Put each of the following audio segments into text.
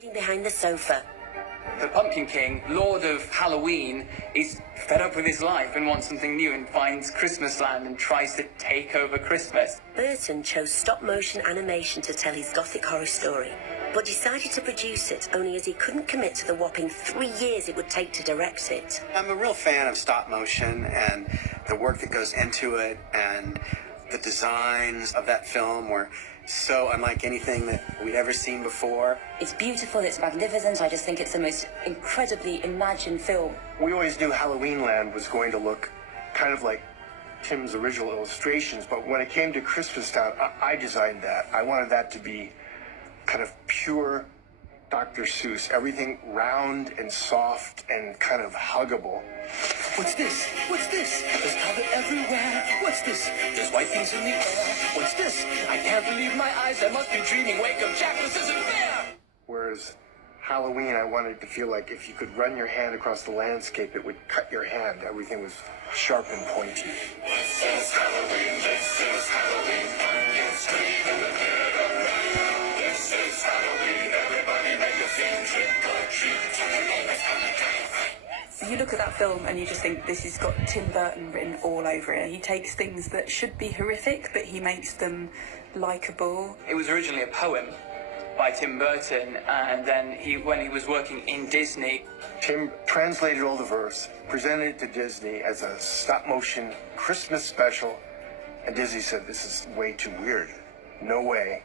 Behind the sofa. The Pumpkin King, Lord of Halloween, is fed up with his life and wants something new and finds Christmasland and tries to take over Christmas. Burton chose stop-motion animation to tell his gothic horror story, but decided to produce it only as he couldn't commit to the whopping 3 years it would take to direct it. I'm a real fan of stop-motion and the work that goes into it, and the designs of that film were so unlike anything that we'd ever seen before. It's beautiful, it's magnificent. I just think it's the most incredibly imagined film. We always knew Halloweenland was going to look kind of like Tim's original illustrations, but when it came to Christmastown, I designed that. I wanted that to be kind of pure Dr. Seuss, everything round and soft and kind of huggable. What's this? What's this? There's color everywhere. What's this? There's white things in the air. What's this? I can't believe my eyes. I must be dreaming. Wake up, Jack, this isn't fair. Whereas Halloween, I wanted it to feel like if you could run your hand across the landscape, it would cut your hand. Everything was sharp and pointy. This is Halloween. This is Halloween. Pumpkins scream in the dead of night. This is Halloween. Everybody make a scene. Trick or treat. You look at that film and you just think this has got Tim Burton written all over it. He takes things that should be horrific, but he makes them likeable. It was originally a poem by Tim Burton, and then when he was working in Disney, Tim translated all the verse, presented it to Disney as a stop-motion Christmas special, and Disney said, this is way too weird. No way.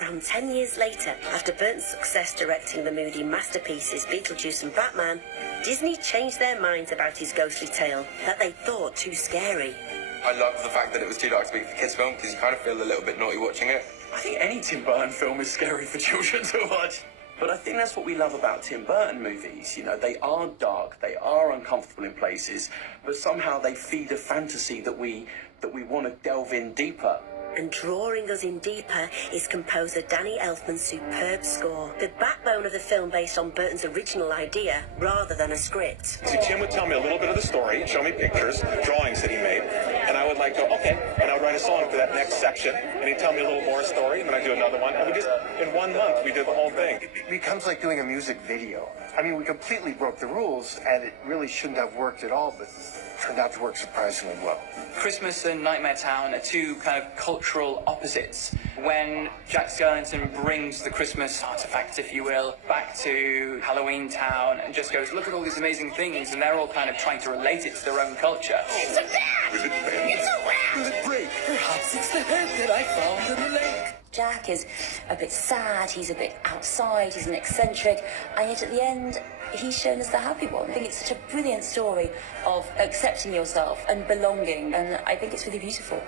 Around 10 years later, after Burton's success directing the moody masterpieces Beetlejuice and Batman, Disney changed their minds about his ghostly tale that they thought too scary. I love the fact that it was too dark to be for kids' film, because you kind of feel a little bit naughty watching it. I think any Tim Burton film is scary for children to watch. But I think that's what we love about Tim Burton movies. You know, they are dark, they are uncomfortable in places, but somehow they feed a fantasy that we want to delve in deeper. And drawing us in deeper is composer Danny Elfman's superb score, the backbone of the film based on Burton's original idea rather than a script. So Tim would tell me a little bit of the story, show me pictures, drawings that he made, and I would like go, okay, and I would write a song for that next section, and he'd tell me a little more story, and then I'd do another one, and we just, in 1 month, we did the whole thing. It becomes like doing a music video. I mean, we completely broke the rules, and it really shouldn't have worked at all, but it turned out to work surprisingly well. Christmas and Nightmare Town are two kind of cultural opposites. When Jack Skellington brings the Christmas artifact, if you will, back to Halloween Town and just goes, look at all these amazing things, and they're all kind of trying to relate it to their own culture. It's a rat! Will it bend? It's a rat! Will it break? Perhaps it's the head that I found in the lake. Jack is a bit sad, he's a bit outside, he's an eccentric, and yet at the end, he's shown as the happy one. I think it's such a brilliant story of accepting yourself and belonging, and I think it's really beautiful.